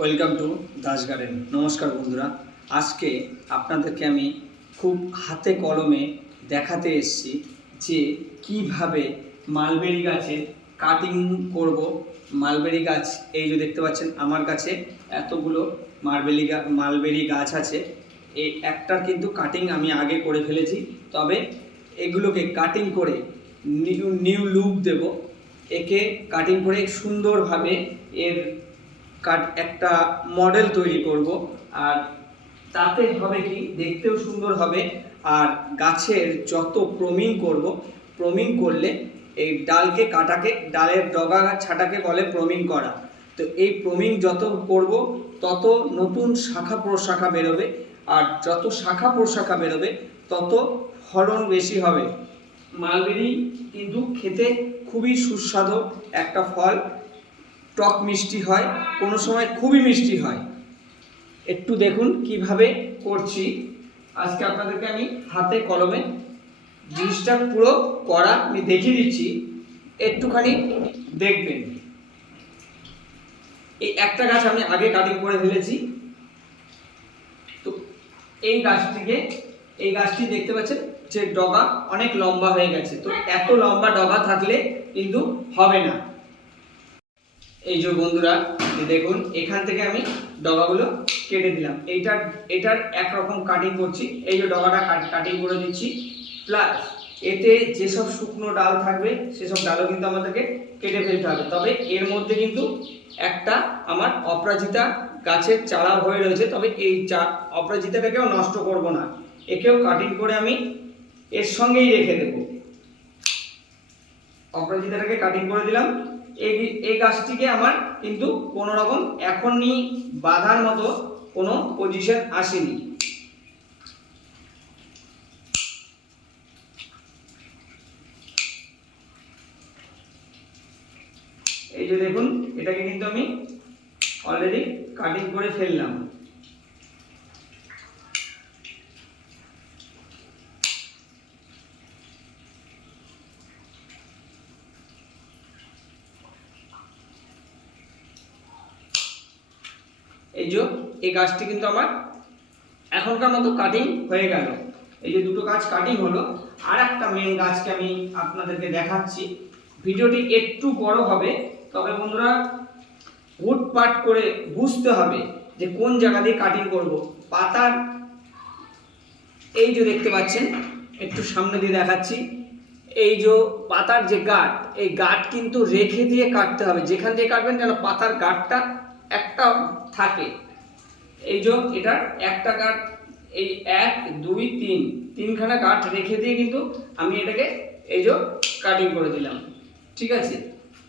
Welcome to Das garden. নমস্কার বন্ধুরা। আজকে আপনাদেরকে আমি খুব হাতে কলমে দেখাতে এসেছি যে কীভাবে মালবেরি গাছের কাটিং করব। মালবেরি গাছ, এই যে দেখতে পাচ্ছেন, আমার কাছে এতগুলো মালবেরি গাছ মালবেরি গাছ আছে। এই একটার কিন্তু কাটিং আমি আগে করে ফেলেছি। তবে এগুলোকে কাটিং করে নিউ নিউ লুক দেব। একে কাটিং করে সুন্দরভাবে এর কাট একটা মডেল তৈরি করব। আর তাতে হবে কি? দেখতেও সুন্দর হবে। আর গাছের যত প্রমিং করব, প্রমিং করলে এই ডালকে, কাটাকে, ডালের ডগা ছাটাকে বলে প্রমিং করা। তো এই প্রমিং যত করব, তত নতুন শাখা প্রশাখা বেরোবে। আর যত শাখা প্রশাখা বেরোবে, তত ফলন বেশি হবে। মালবেরি কিন্তু খেতে খুবই সুস্বাদু একটা ফল। টক মিষ্টি হয়, কোনো সময় খুবই মিষ্টি হয়। একটু দেখুন কীভাবে করছি। আজকে আপনাদেরকে আমি হাতে কলমে জিনিসটা পুরো করা আমি দেখিয়ে দিচ্ছি। একটুখানি দেখবেন। এই একটা গাছ আমি আগে কাটিং করে ফেলেছি। তো এই গাছটিকে, এই গাছটি দেখতে পাচ্ছেন যে ডগা অনেক লম্বা হয়ে গেছে। তো এত লম্বা ডগা থাকলে কিন্তু হবে না। এই যে বন্ধুরা দেখুন, এখান থেকে আমি ডগাগুলো কেটে দিলাম। এইটার, এটার একরকম কাটিং করছি। এই যে ডগাটা কাটিং করে দিচ্ছি। প্লাস এতে যেসব শুকনো ডাল থাকবে, সেসব ডালও কিন্তু আমাদেরকে কেটে ফেলতে হবে। তবে এর মধ্যে কিন্তু একটা আমার অপরাজিতা গাছের চারা হয়ে রয়েছে। তবে এই চা, অপরাজিতাটাকেও নষ্ট করব না। একেও কাটিং করে আমি এর সঙ্গেই রেখে দেবো। অপরাজিতাটাকে কাটিং করে দিলাম। এই গাছটিকে আমার কিন্তু কোনো রকম এখনই বাধার মতো কোনো পজিশন আসেনি। এই যে দেখুন, এটাকে কিন্তু আমি অলরেডি কাটিং করে ফেললাম। এই যে, এই গাছটি কিন্তু আমার এখনকার মতো কাটিং হয়ে গেল। এই যে দুটো গাছ কাটিং হলো আর একটা মেন গাছকে আমি আপনাদেরকে দেখাচ্ছি। ভিডিওটি একটু বড় হবে, তবে বন্ধুরা হুটপাট করে বুঝতে হবে যে কোন জায়গা দিয়ে কাটিং করব। পাতার এই যে দেখতে পাচ্ছেন, একটু সামনে দিয়ে দেখাচ্ছি। এই যে পাতার যে গাঠ এই গাঠ কিন্তু রেখে দিয়ে কাটতে হবে। যেখান দিয়ে কাটবেন যেন পাতার গাঠটা একটা থাকে। এই যে এটার একটা কাঠ এই এক, দুই, তিন, তিনখানা কাঠ রেখে দিয়ে কিন্তু আমি এটাকে এই যে কাটিং করে দিলাম। ঠিক আছে?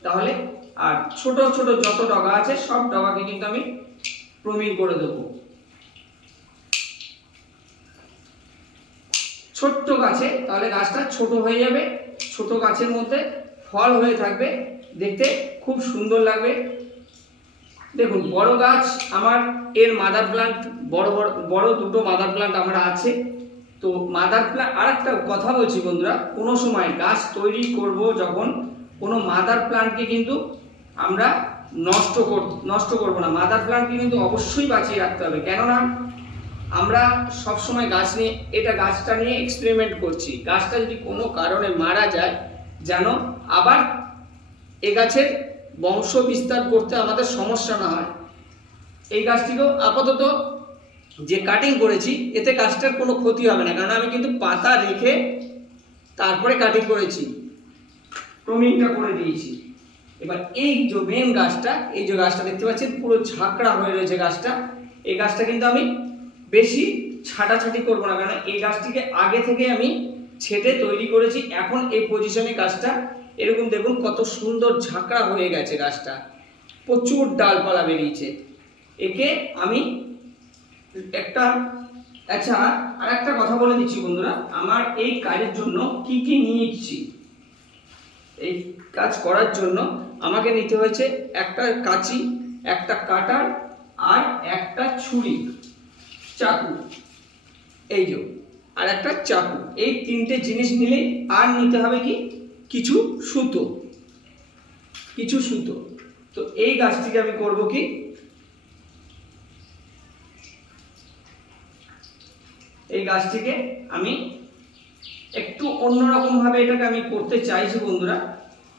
তাহলে আর ছোট ছোট যত ডগা আছে, সব ডগাকে কিন্তু আমি প্রমিং করে দেবো। ছোট্ট গাছে, তাহলে গাছটা ছোট হয়ে যাবে। ছোট গাছের মধ্যে ফল হয়ে থাকবে। দেখতে খুব সুন্দর লাগবে। দেখুন, বড় গাছ আমার, এর মাদার প্লান্ট বড় বড় বড় দুটো মাদার প্লান্ট আমার আছে। তো মাদার প্লান্ট আর একটা কথা বলছি বন্ধুরা, কোনো সময় গাছ তৈরি করব যখন কোনো মাদার প্লান্টকে কিন্তু আমরা নষ্ট কর, নষ্ট করব না। মাদার প্লান্টকে কিন্তু অবশ্যই বাঁচিয়ে রাখতে হবে। কেননা আমরা সব সময় গাছ নিয়ে, এটা গাছটা নিয়ে এক্সপেরিমেন্ট করছি। গাছটা যদি কোনো কারণে মারা যায়, যেন আবার এ গাছের বংশ বিস্তার করতে আমাদের সমস্যা না হয়। এই গাছটিকেও আপাতত যে কাটিং করেছি, এতে গাছটার কোনো ক্ষতি হবে না। কারণ আমি কিন্তু পাতা রেখে তারপরে কাটিং করেছি। প্রমিংটা করে দিয়েছি। এবার এই যে মেন গাছটা, এই যে গাছটা দেখতে পাচ্ছেন, পুরো ঝাঁকড়া হয়ে রয়েছে গাছটা। এই গাছটা কিন্তু আমি বেশি ছাটাছাটি করব না। কারণ এই গাছটিকে আগে থেকে আমি ছেটে তৈরি করেছি। এখন এই পজিশনে গাছটা এরকম দেখুন কত সুন্দর ঝাঁকড়া হয়ে গেছে গাছটা। প্রচুর ডালপালা বেরিয়েছে। একে আমি একটা আচ্ছা আর একটা কথা বলে দিচ্ছি বন্ধুরা, আমার এই কাজের জন্য কি কি নিয়েছি? এই কাজ করার জন্য আমাকে নিতে হয়েছে একটা কাঁচি, একটা কাটার আর একটা ছুরি, চাকু। এই যে আর একটা চাকু। এই তিনটে জিনিস নিলে আর নিতে হবে কি? কিছু সুতো। কিছু সুতো। তো এই গাছটিকে আমি করব কি? এই গাছটিকে আমি একটু অন্যরকমভাবে এটাকে আমি করতে চাইছি বন্ধুরা।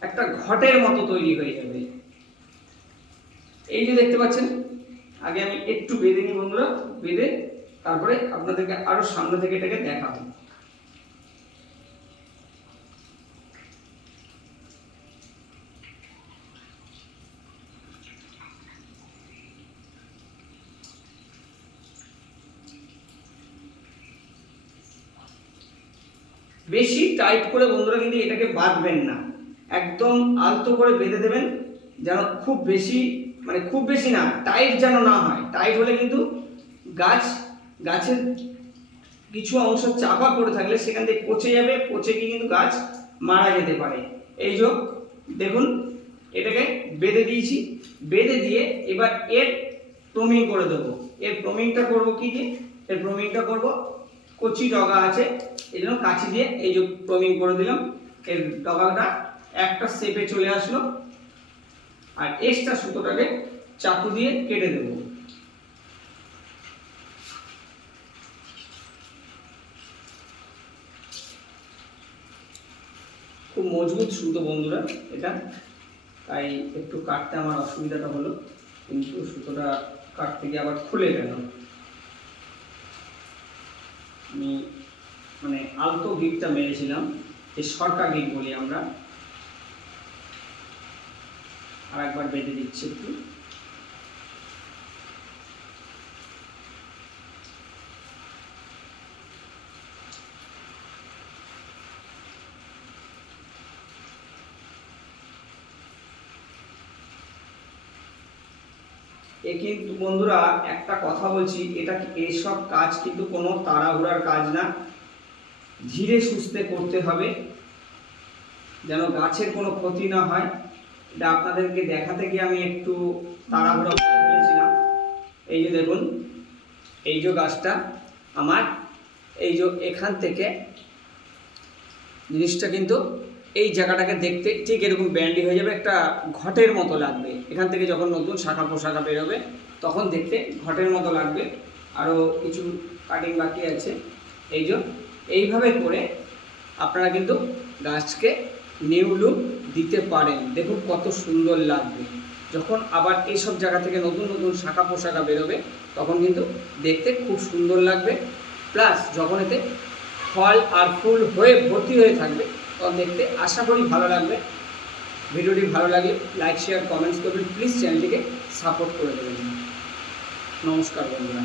একটা ঘটের মতো তৈরি হয়ে যাবে। এই যে দেখতে পাচ্ছেন, আগে আমি একটু বেঁধে নিই বন্ধুরা, বেঁধে তারপরে আপনাদেরকে আরও সামনে থেকে এটাকে দেখাবো। বেশি টাইট করে বন্ধুরা কিন্তু এটাকে বাঁধবেন না। একদম আলতো করে বেঁধে দেবেন, যেন খুব বেশি মানে খুব বেশি না টাইট যেন না হয়। টাইট হলে কিন্তু গাছ, গাছের কিছু অংশ চাপা পড়ে থাকলে সেখান থেকে পচে যাবে, পচে গিয়ে কিন্তু গাছ মারা যেতে পারে। এই যে দেখুন, এটাকে বেঁধে দিয়েছি। বেঁধে দিয়ে এবার এর প্রমিং করে দেবো। এর প্রমিংটা করব কি দিয়ে? এর প্রমিংটা করব কচি ডগা আছে, এই জন্য কাঁচি দিয়ে এই যে প্রমিং করে দিলাম। এর ডগাটা একটা শেপে চলে আসলো। আর এক্সট্রা সুতোটাকে চাকু দিয়ে কেটে দেবো। খুব মজবুত সুতো বন্ধুরা এটা। তাই একটু কাটতে আমার অসুবিধাটা হলো, কিন্তু সুতোটা কাটতে গিয়ে আবার খুলে গেল। আমি মানে আলতো গিটটা মেরেছিলাম, যে সরকা গিট বলি আমরা। আর একবার বেঁধে দিচ্ছি একটু। এ কিন্তু বন্ধুরা একটা কথা বলছি, এটা এইসব কাজ কিন্তু কোনো তাড়াহুড়ার কাজ না। ধীরে সুস্থে করতে হবে, যেন গাছের কোনো ক্ষতি না হয়। এটা আপনাদেরকে দেখাতে গিয়ে আমি একটু তাড়াহুড়া ফেলেছিলাম এই যে দেখুন, এই যে গাছটা আমার, এই যে এখান থেকে জিনিসটা কিন্তু এই জায়গাটাকে দেখতে ঠিক এরকম ব্যান্ডি হয়ে যাবে, একটা ঘটের মতো লাগবে। এখান থেকে যখন নতুন শাখা পোশাখা বেরোবে, তখন দেখতে ঘটের মতো লাগবে। আরও কিছু কাটিং বাকি আছে। এই যে, এইভাবে করে আপনারা কিন্তু গাছকে নিউ লুক দিতে পারেন। দেখুন কত সুন্দর লাগবে। যখন আবার এইসব জায়গা থেকে নতুন নতুন শাখা পোশাখা বেরোবে, তখন কিন্তু দেখতে খুব সুন্দর লাগবে। প্লাস যখন এতে ফল আর ফুল হয়ে ভর্তি হয়ে থাকবে দেখতে আশা করি ভালো লাগবে। ভিডিওটি ভালো লাগলে লাইক শেয়ার কমেন্টস করবেন। প্লিজ চ্যানেলটিকে সাপোর্ট করে দেবেন। নমস্কার বন্ধুরা।